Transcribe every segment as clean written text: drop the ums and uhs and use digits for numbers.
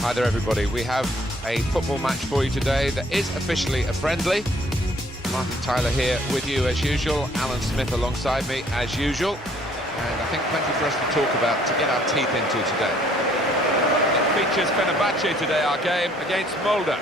Hi there everybody, we have a football match for you today that is officially a friendly. Martin Tyler here with you as usual, Alan Smith alongside me as usual, and I think plenty for us to talk about, to get our teeth into today. It features Fenerbahce today, our game against Molde.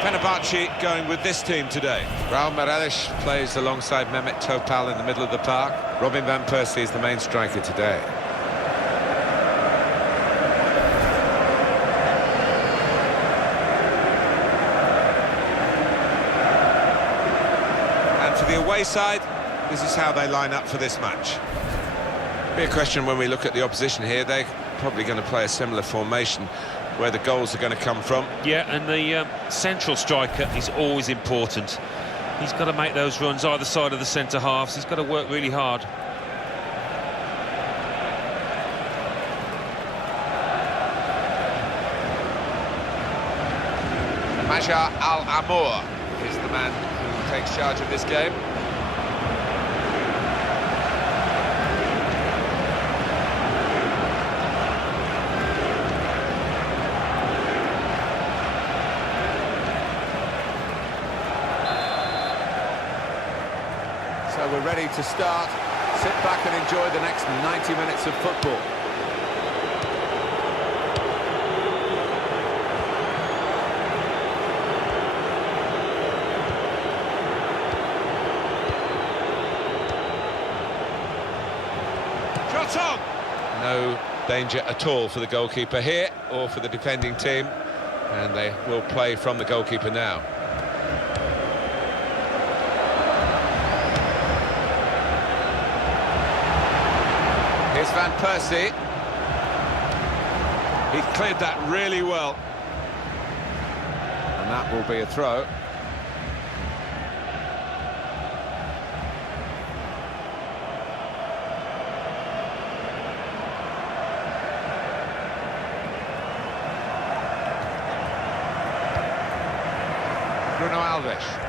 Fenerbahce going with this team today. Raul Meireles plays alongside Mehmet Topal in the middle of the park. Robin van Persie is the main striker today. And for the away side, this is how they line up for this match. Be a question when we look at the opposition here. They're probably going to play a similar formation, where the goals are going to come from. Yeah, and the central striker is always important. He's got to make those runs either side of the centre halves. He's got to work really hard. Maja Al-Amour is the man who takes charge of this game. So we're ready to start. Sit back and enjoy the next 90 minutes of football. Shot on! No danger at all for the goalkeeper here, or for the defending team. And they will play from the goalkeeper now. Here's Van Persie. He cleared that really well. And that will be a throw. Bruno Alves.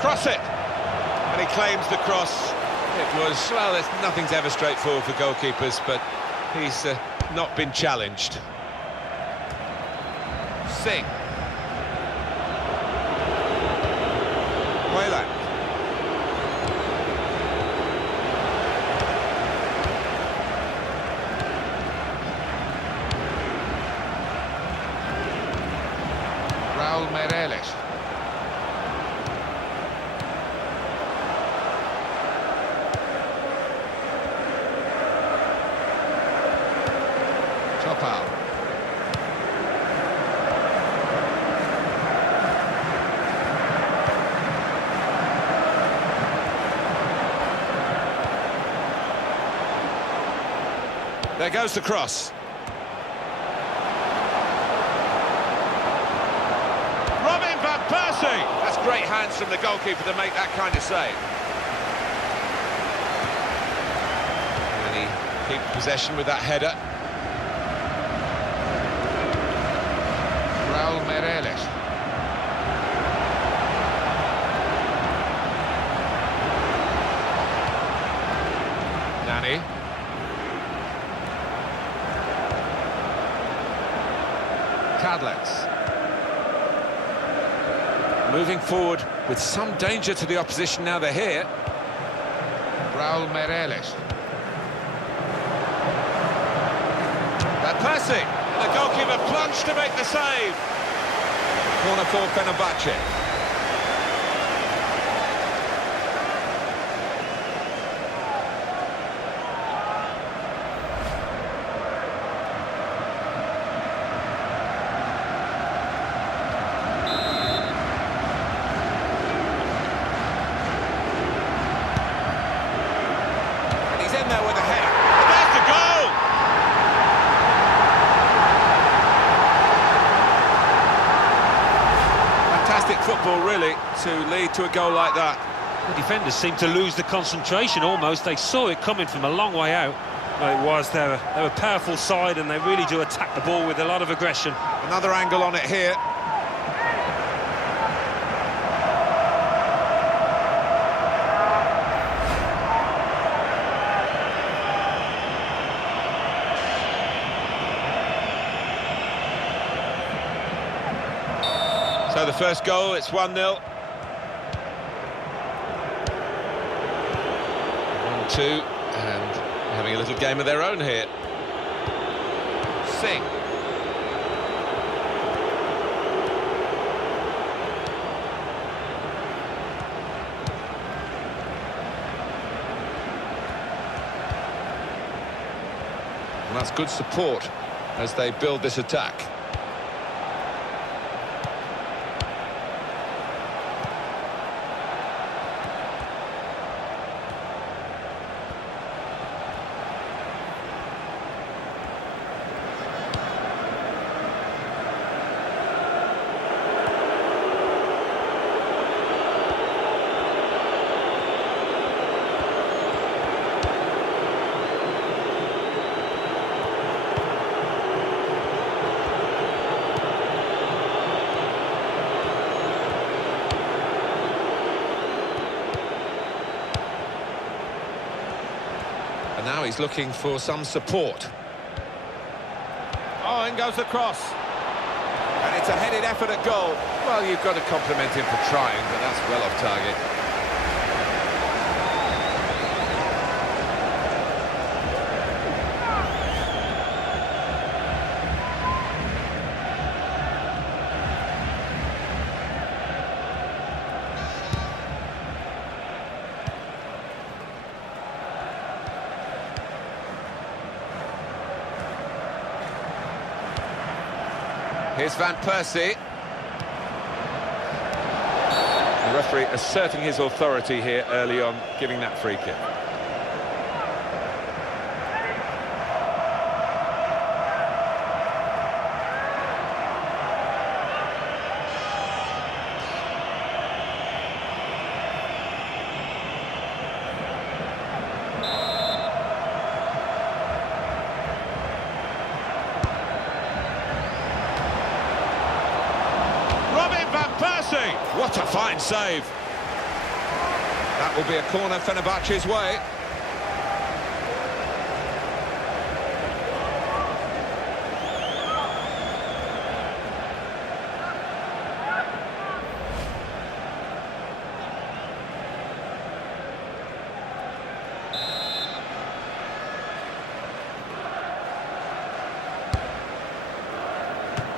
Cross it, and he claims the cross. It was, well, nothing's ever straightforward for goalkeepers, but he's not been challenged. Singh. Wayland. Raul Meireles. Topal. There goes the cross. Robin van Persie! That's great hands from the goalkeeper to make that kind of save. And he keeps possession with that header. Raul Meireles. Nani. Cadlex. Moving forward with some danger to the opposition now they're here. Raul Meireles. Van Persie. The goalkeeper plunged to make the save. Corner for Fenerbahce. fantastic football, really, to lead to a goal like that. The defenders seemed to lose the concentration almost. They saw it coming from a long way out. Well, it was. They're a powerful side, and they really do attack the ball with a lot of aggression. Another angle on it here. So the first goal, it's 1-0. 1-2, and having a little game of their own here. Singh. And that's good support as they build this attack. Now he's looking for some support. Oh, in goes the cross. And it's a headed effort at goal. Well, you've got to compliment him for trying, but that's well off target. Here's Van Persie. The referee asserting his authority here early on, giving that free kick. What a fine save. That will be a corner Fenerbahce's way.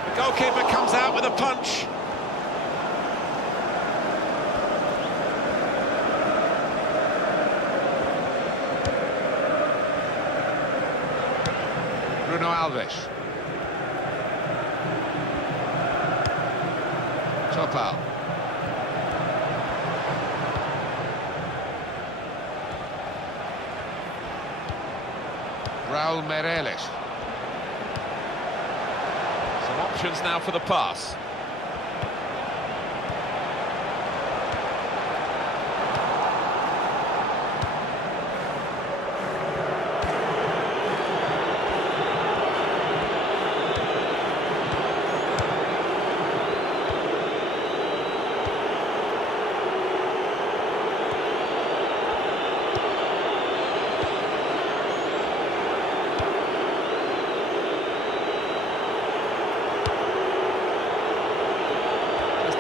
The goalkeeper comes out with a punch. Bruno Alves. Topal. Raul Meireles. Some options now for the pass.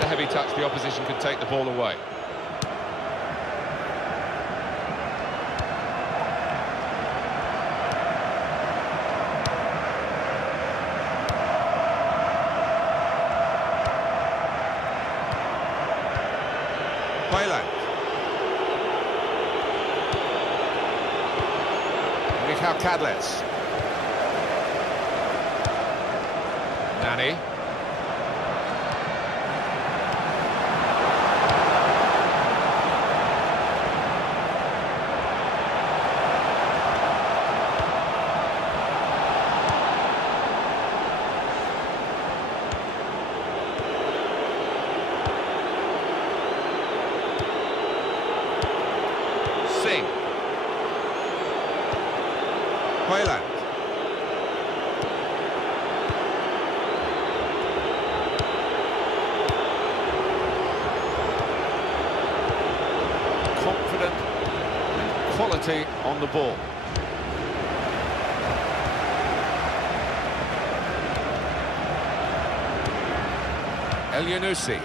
Heavy touch, the opposition could take the ball away. Quayland. Michal Kadlec. Nani. Højland. Confident and quality on the ball. El Yunusi.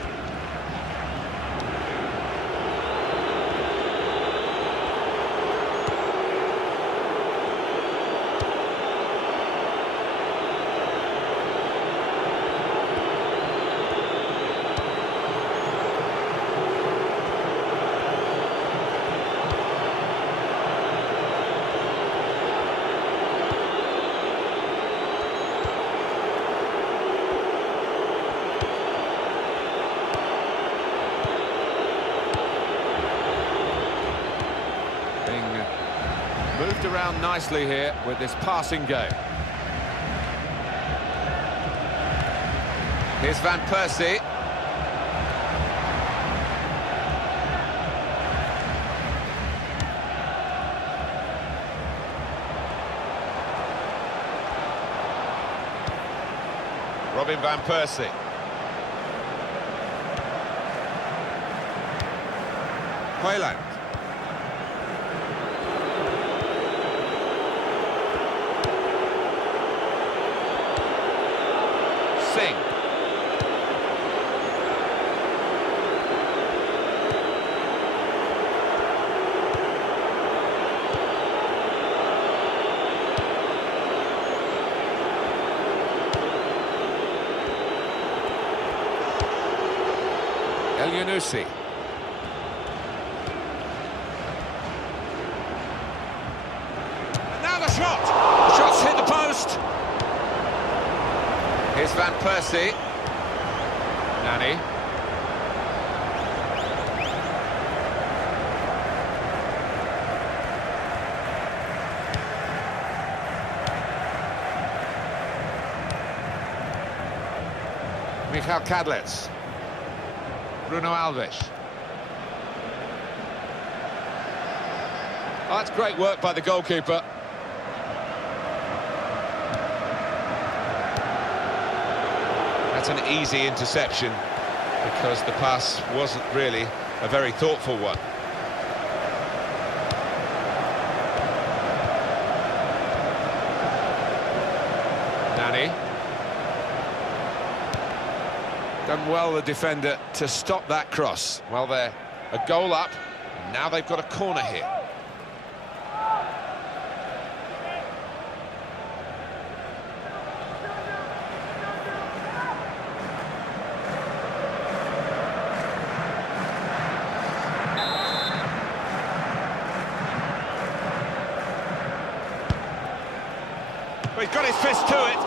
Moved around nicely here with this passing go. Here's Van Persie. Robin Van Persie. Højland. Singh. El Yunusi. And now the shot! The shot's hit the post! Here's Van Persie. Nani. Michal Kadlec. Bruno Alves. Oh, that's great work by the goalkeeper. That's an easy interception because the pass wasn't really a very thoughtful one. Nani. Done well, the defender, to stop that cross. Well, they're a goal up, and now they've got a corner here. He's got his fist to it.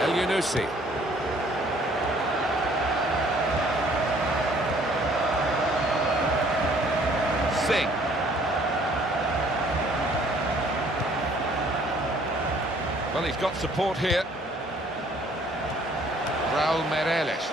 El Yunusi. Singh. Well, he's got support here. Raul Meireles.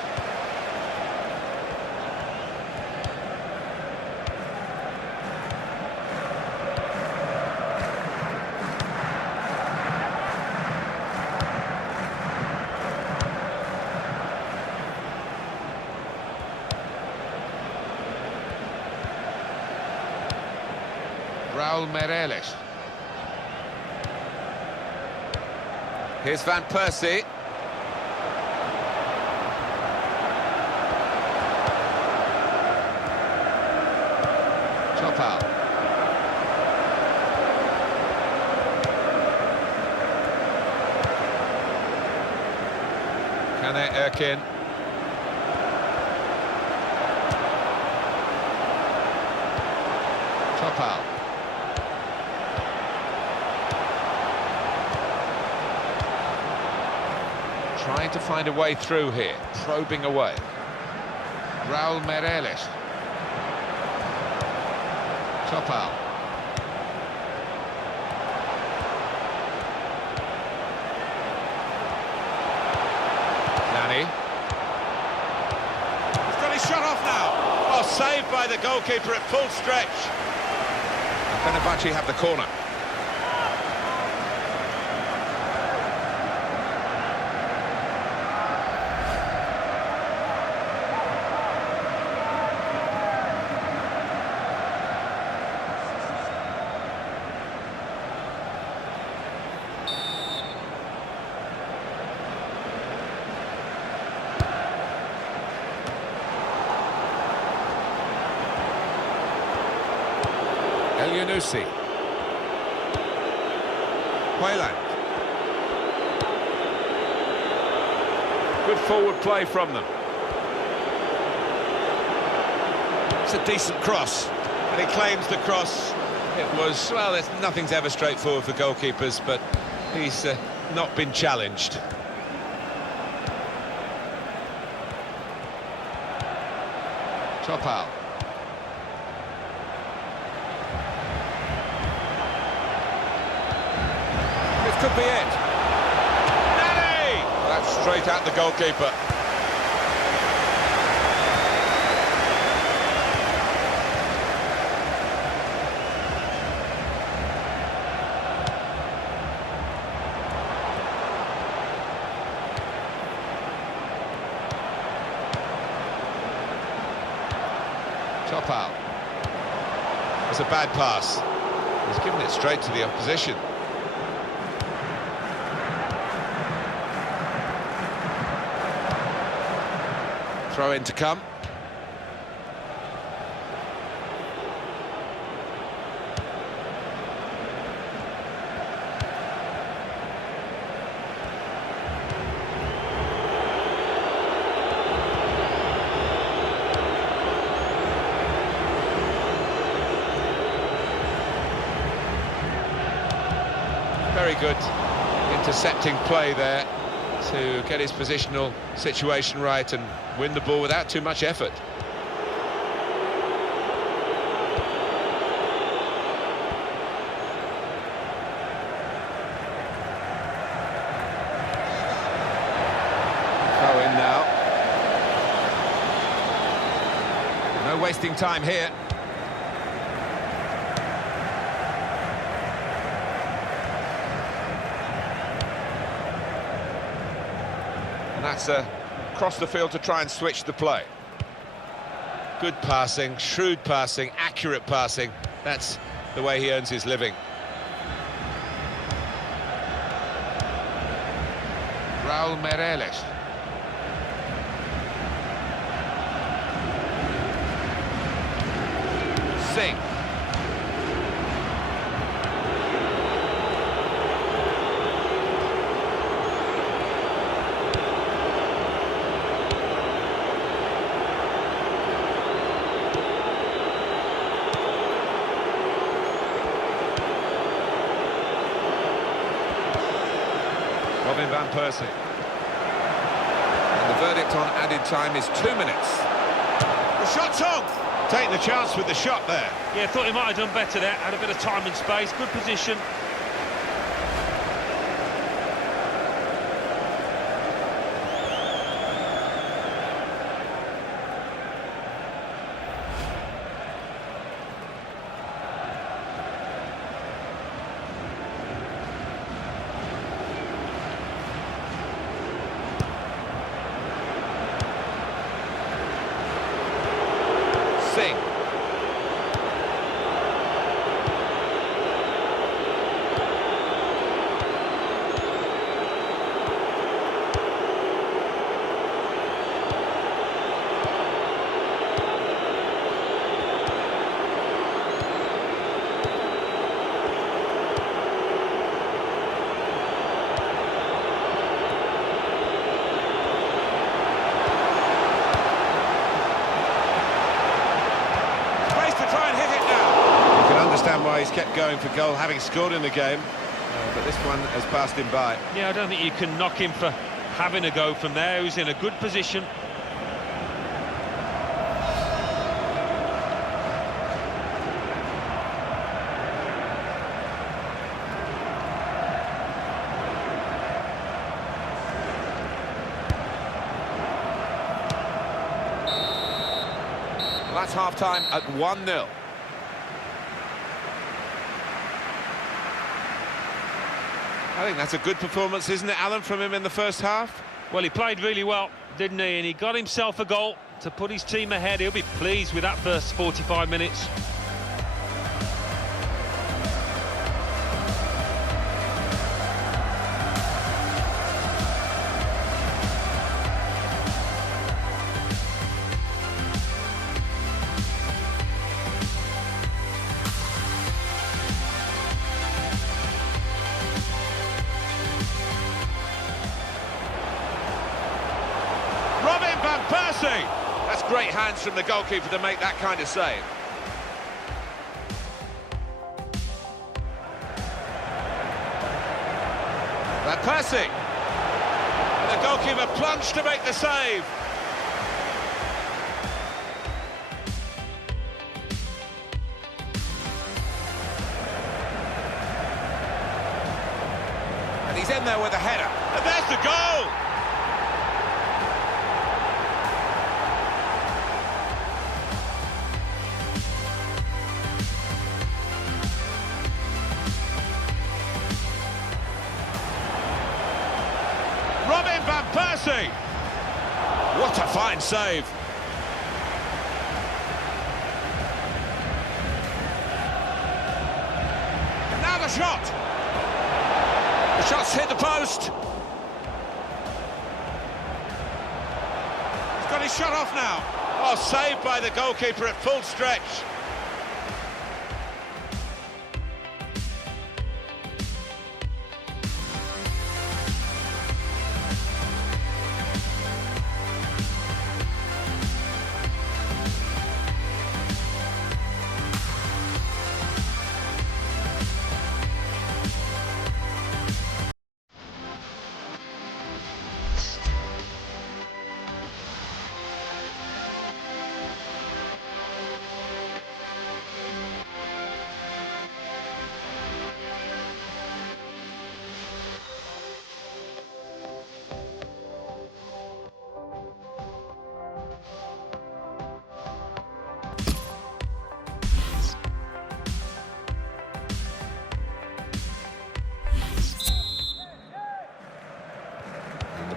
Raul Meireles. Here's Van Persie. Top out. Kane Erkin. Top out. Trying to find a way through here, probing away. Raul Meireles. Top out. saved by the goalkeeper at full stretch. Fenerbahce have the corner. El-Yunusi. Quayland. Good forward play from them. It's a decent cross, and he claims the cross. It was, well, nothing's ever straightforward for goalkeepers, but he's not been challenged. Topal. Could be it. Nani! That's straight at the goalkeeper. Topal. It's a bad pass. He's given it straight to the opposition. Throw in to come. Very good intercepting play there to get his positional situation right and win the ball without too much effort. Throw in now. No wasting time here. And that's across the field to try and switch the play. Good passing, shrewd passing, accurate passing. That's the way he earns his living. Raul Meireles. Singh. Robin van Persie. And the verdict on added time is 2 minutes. The shot's on! Taking the chance with the shot there. Yeah, thought he might have done better there. Had a bit of time and space, good position. Singh. Why he's kept going for goal, having scored in the game, but this one has passed him by. Yeah, I don't think you can knock him for having a go from there. He's in a good position. Well, that's half-time at 1-0. I think that's a good performance, isn't it, Alan, from him in the first half? Well, he played really well, didn't he? And he got himself a goal to put his team ahead. He'll be pleased with that first 45 minutes. That's great hands from the goalkeeper to make that kind of save. Van Persie. And the goalkeeper plunged to make the save. And he's in there with a header. And there's the goal! Van Persie! What a fine save! Now the shot! The shot's hit the post! He's got his shot off now! Oh, saved by the goalkeeper at full stretch!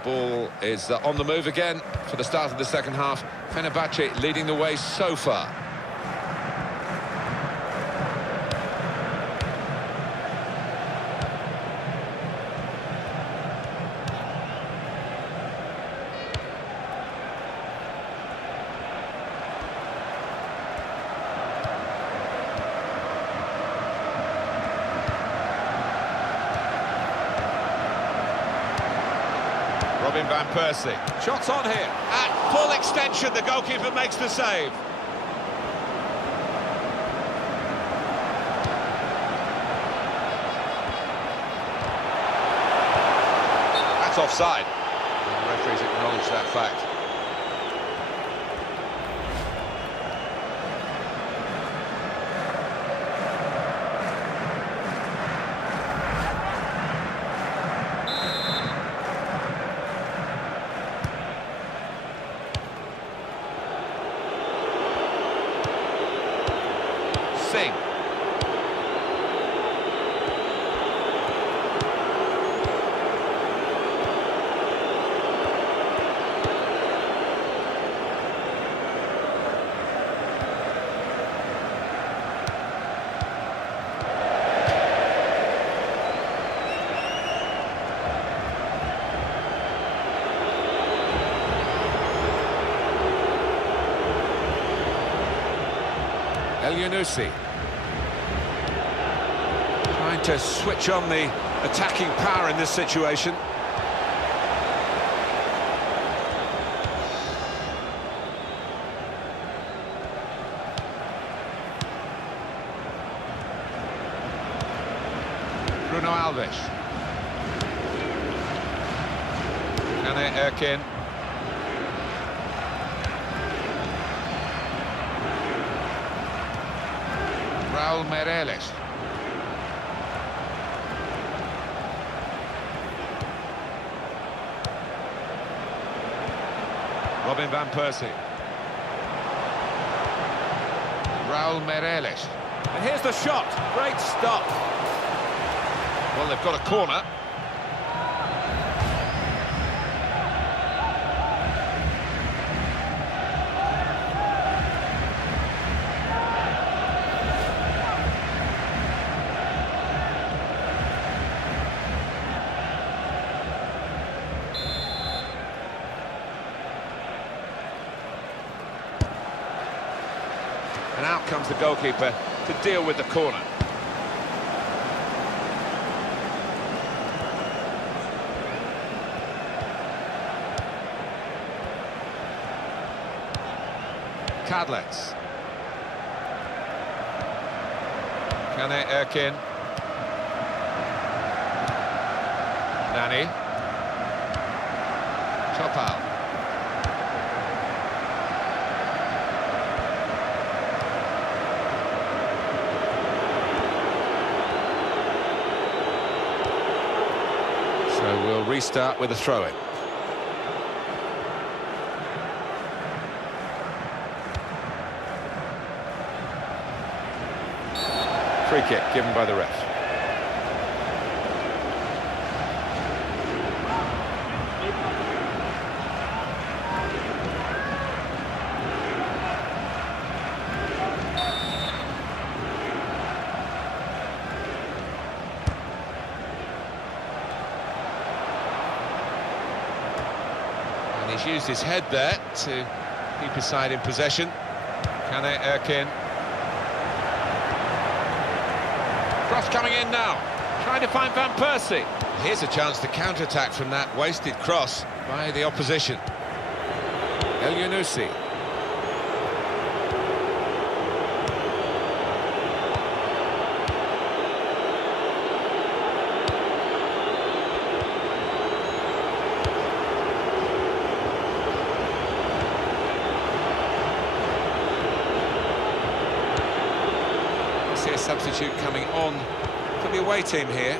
Ball is on the move again for the start of the second half. Fenerbahce leading the way so far. Robin van Persie. Shots on here. At full extension, the goalkeeper makes the save. That's offside. The referees acknowledge that fact. Singh. El Yunusi. Trying to switch on the attacking power in this situation. Bruno Alves. Nane Erkin. Raul Meireles. Robin van Persie. Raul Meireles. And here's the shot. Great stop. Well, they've got a corner. And out comes the goalkeeper to deal with the corner. Kadlec. Kane Erkin. Nani. Topal. So we'll restart with a throw-in. Free kick given by the ref. And he's used his head there to keep his side in possession. Kane Erkin. Cross coming in now, trying to find Van Persie. Here's a chance to counter-attack from that wasted cross by the opposition. El Yunusi. A substitute coming on for the away team here.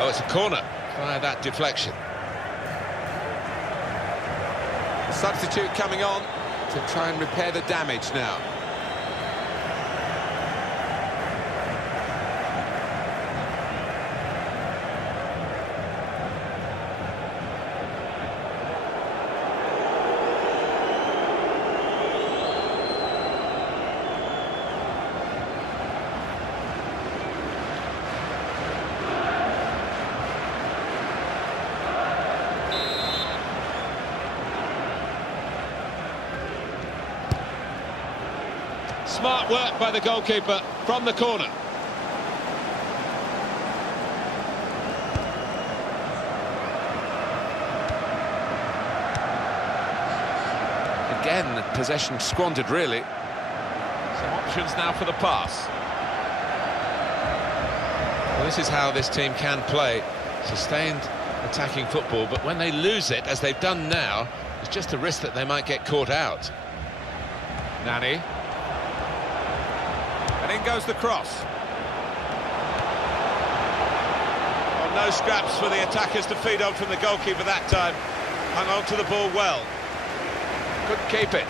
Oh, it's a corner via that deflection. The substitute coming on to try and repair the damage now. Smart work by the goalkeeper from the corner. Again, possession squandered, really. Some options now for the pass. Well, this is how this team can play. Sustained attacking football, but when they lose it, as they've done now, it's just a risk that they might get caught out. Nani. And in goes the cross. Well, no scraps for the attackers to feed on from the goalkeeper that time. Hung on to the ball well. Couldn't keep it.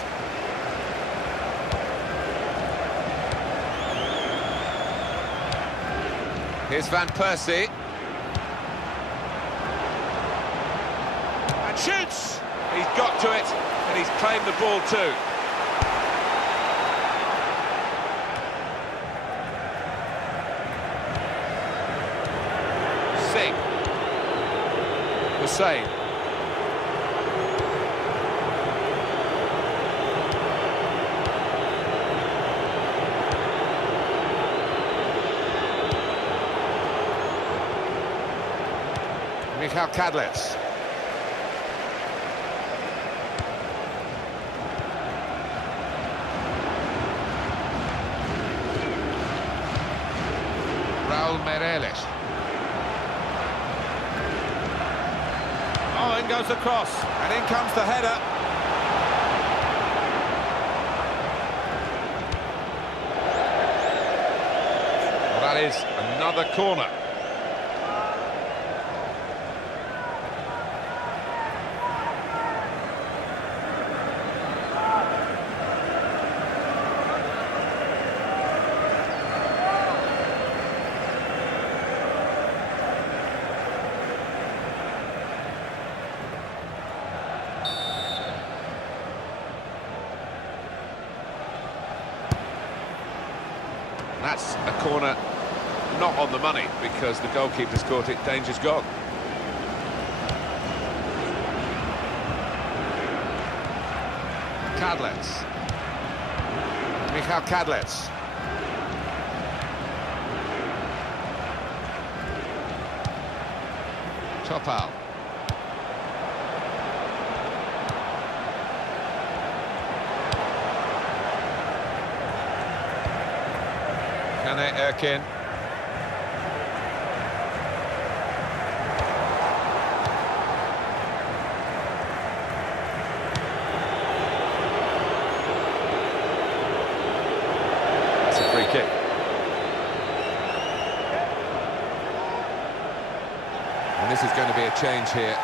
Here's Van Persie. And shoots! He's got to it, and he's claimed the ball too. Hussein. Michal Kadlec. Raul Meireles. Oh, in goes the cross, and in comes the header. is another corner. That's a corner not on the money because the goalkeeper's caught it. Danger's gone. Kadlec. Michal Kadlec. Topal. Erkin. It's a free kick. And this is going to be a change here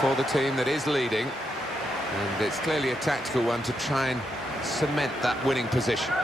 for the team that is leading. And it's clearly a tactical one to try and cement that winning position.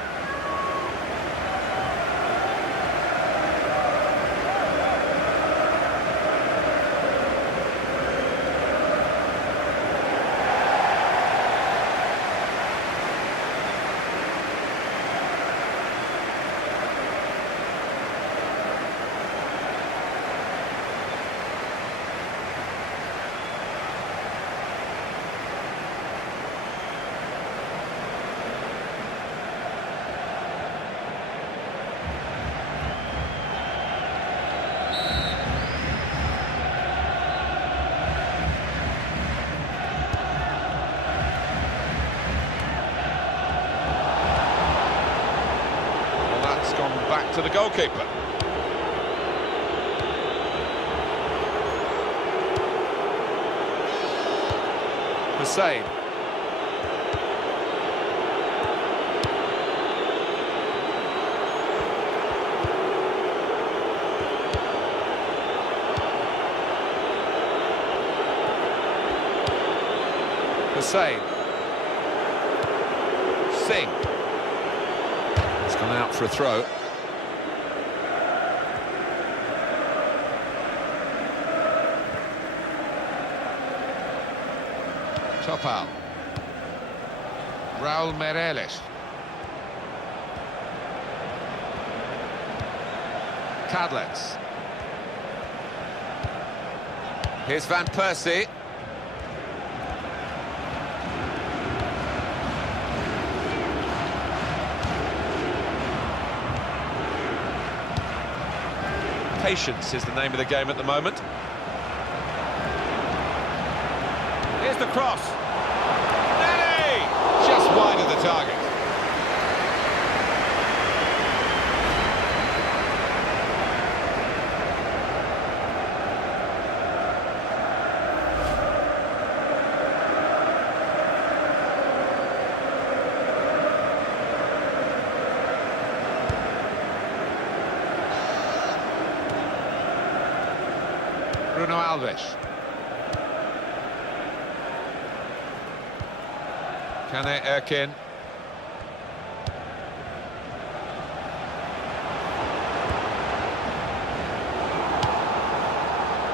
Back to the goalkeeper. Hussein. Hussein. Singh. It's gone out for a throw. Topal. Raul Meireles. Kadlec. Here's Van Persie. Patience is the name of the game at the moment. Here's the cross. Nelly! Just wide of the target. Bruno Alves. Erkin.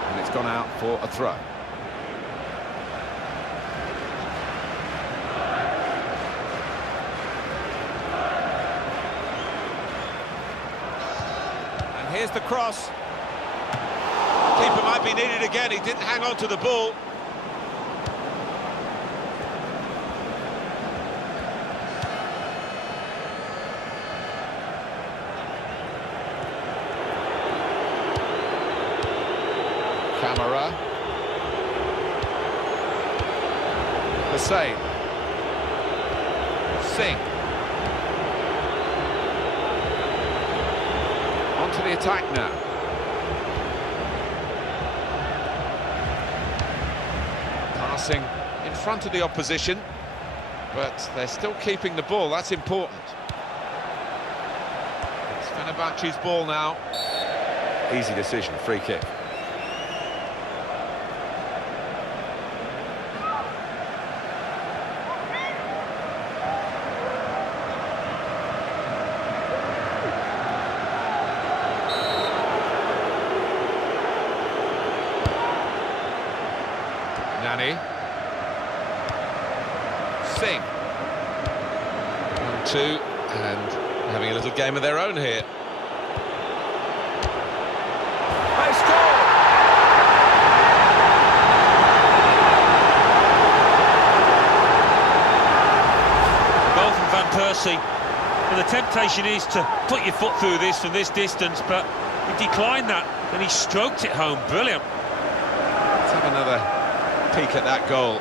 And it's gone out for a throw. And here's the cross. The keeper might be needed again. He didn't hang on to the ball. Camara. Hussein. Singh. On to the attack now. Passing in front of the opposition, but they're still keeping the ball. That's important. It's Fenerbahce's ball now. Easy decision, free kick. Nani. Singh. 1-2, and having a little game of their own here. They score! Goal from Van Persie. And the temptation is to put your foot through this from this distance, but he declined that and he stroked it home. Brilliant. Let's have another peek at that goal.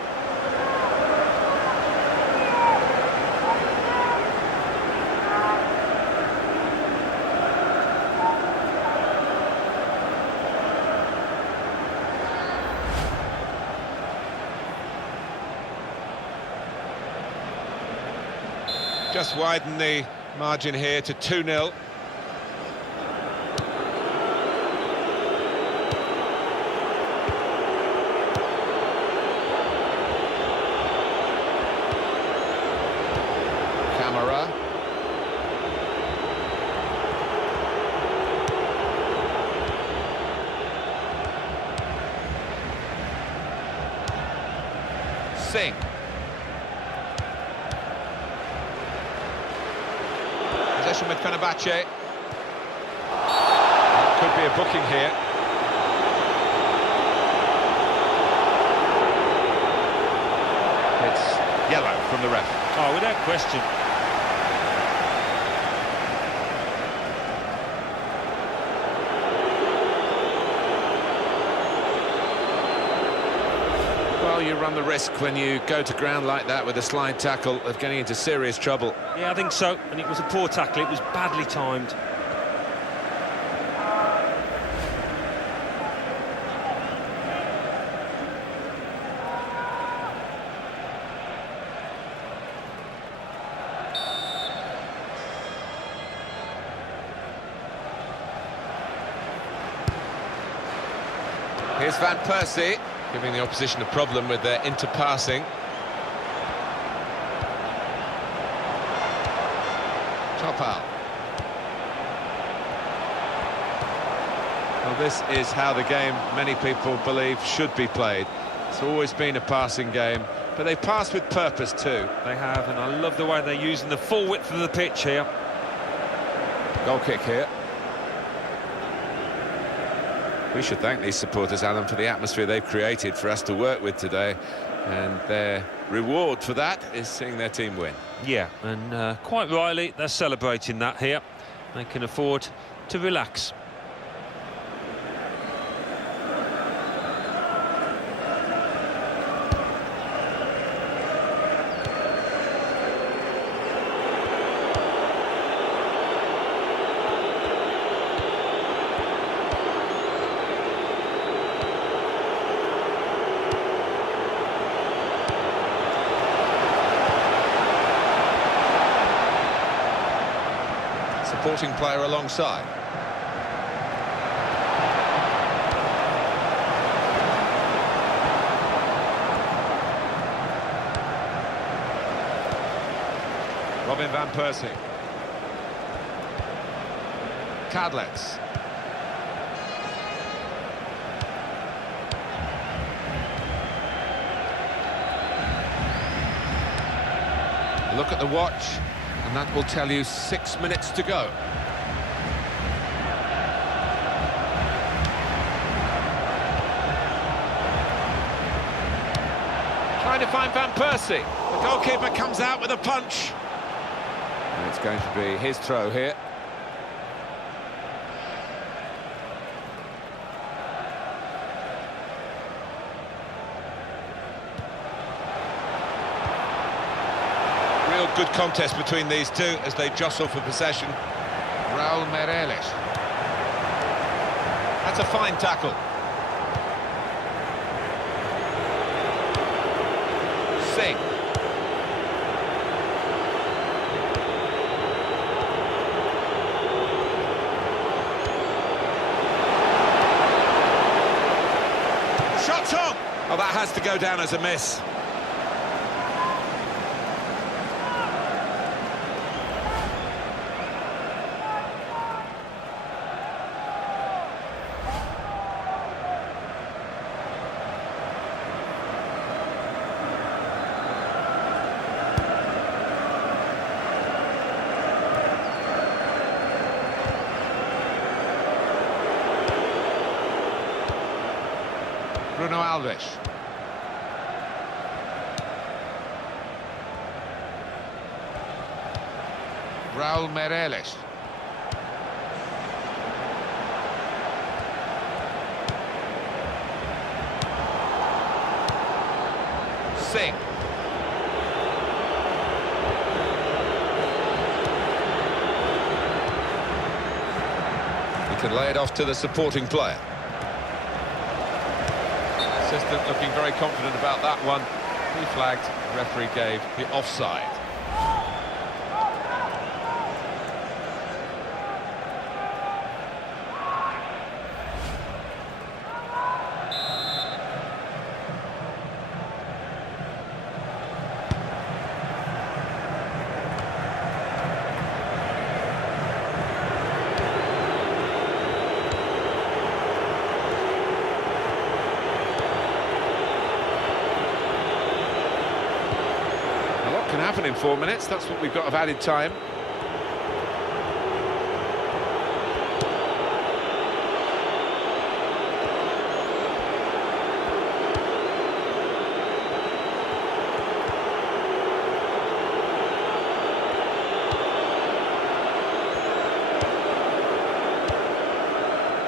Just widen the margin here to 2-0. Camara. Singh. Possession with Fenerbahce. Could be a booking here. It's yellow from the ref. Oh, without question. Well, you run the risk when you go to ground like that with a slide tackle of getting into serious trouble. Yeah, I think so. And it was a poor tackle. It was badly timed. Here's Van Persie, giving the opposition a problem with their interpassing. Topal. Well, this is how the game, many people believe, should be played. It's always been a passing game, but they pass with purpose too. They have, and I love the way they're using the full width of the pitch here. Goal kick here. We should thank these supporters, Alan, for the atmosphere they've created for us to work with today. And their reward for that is seeing their team win. Yeah, and quite rightly, they're celebrating that here. They can afford to relax. Supporting player alongside. Robin Van Persie. Cadlets. Look at the watch. And that will tell you 6 minutes to go. Trying to find Van Persie. The goalkeeper comes out with a punch. And it's going to be his throw here. Good contest between these two as they jostle for possession. Raul Meireles. That's a fine tackle. Singh. has to go down as a miss. Bruno Alves. Raul Meireles. Singh. He can lay it off to the supporting player. Assistant looking very confident about that one. He flagged, referee gave the offside. Can happen in 4 minutes. That's what we've got of added time.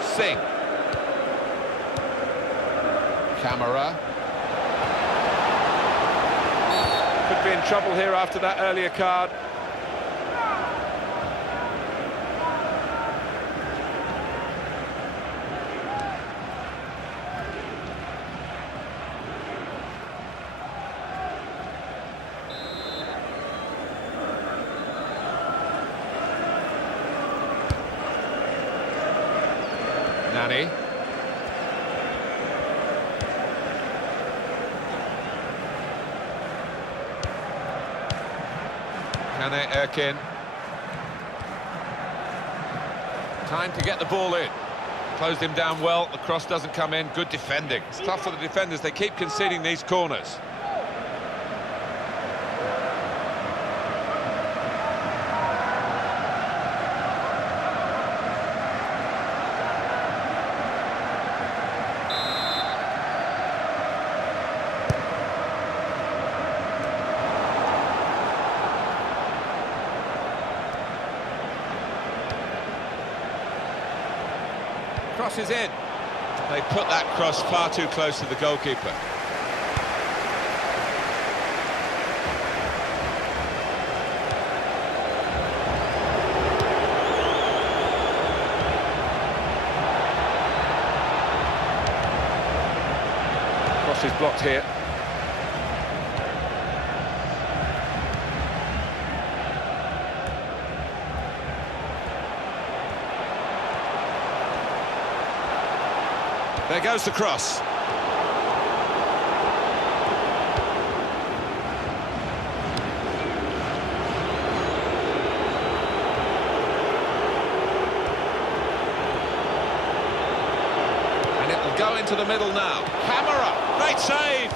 Singh. Camera. Could be in trouble here after that earlier card. Nani. Kane Erkin. Time to get the ball in. Closed him down well, the cross doesn't come in, good defending. It's tough for the defenders, they keep conceding these corners. Cross is in. They put that cross far too close to the goalkeeper. Cross is blocked here. There goes the cross. And it'll go into the middle now. Camera, great save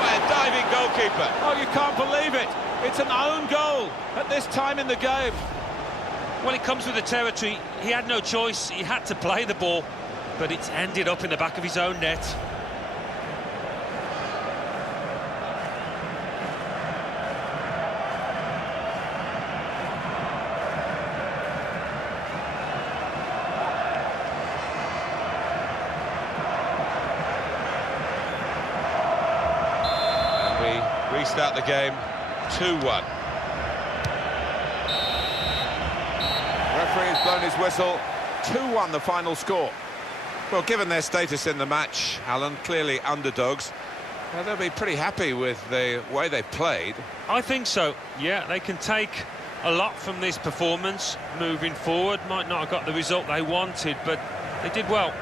by a diving goalkeeper. Oh, you can't believe it. It's an own goal at this time in the game. Well, it comes with the territory. He had no choice. He had to play the ball, but it's ended up in the back of his own net. And we restart the game 2-1. Referee has blown his whistle. 2-1 the final score. Well, given their status in the match, Alan, clearly underdogs, they'll be pretty happy with the way they played. I think so, yeah. They can take a lot from this performance moving forward. Might not have got the result they wanted, but they did well.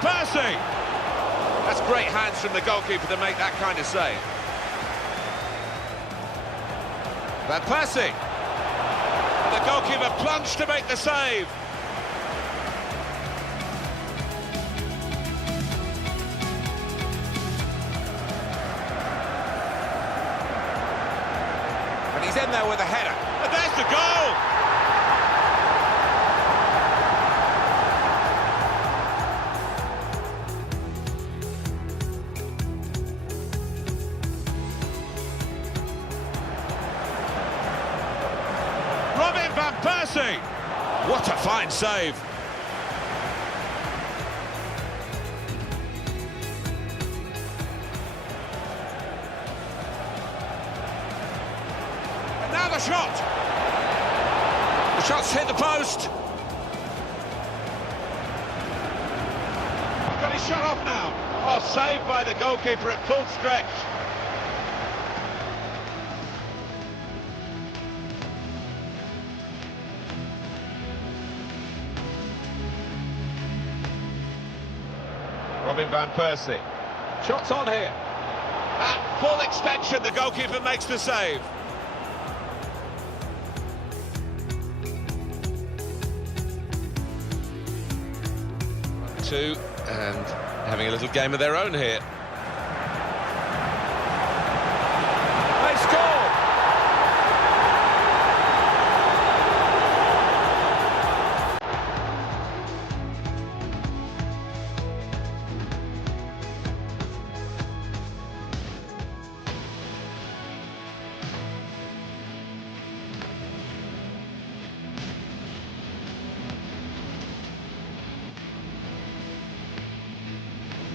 Persie! That's great hands from the goalkeeper to make that kind of save. Van Persie. And the goalkeeper plunged to make the save. And he's in there with a header. And there's the goal! Robin van Persie! What a fine save! And now the shot! The shot's hit the post! Got his shot off now! Oh, saved by the goalkeeper at full stretch! Robin van Persie. Shots on here. At full extension, the goalkeeper makes the save. Two, and having a little game of their own here. They score!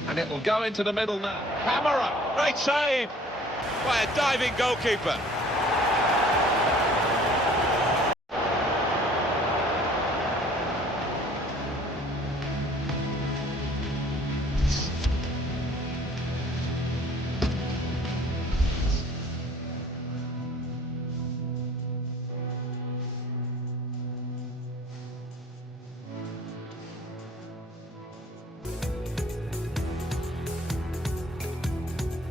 And it will go into the middle now. Camera, great save by a diving goalkeeper.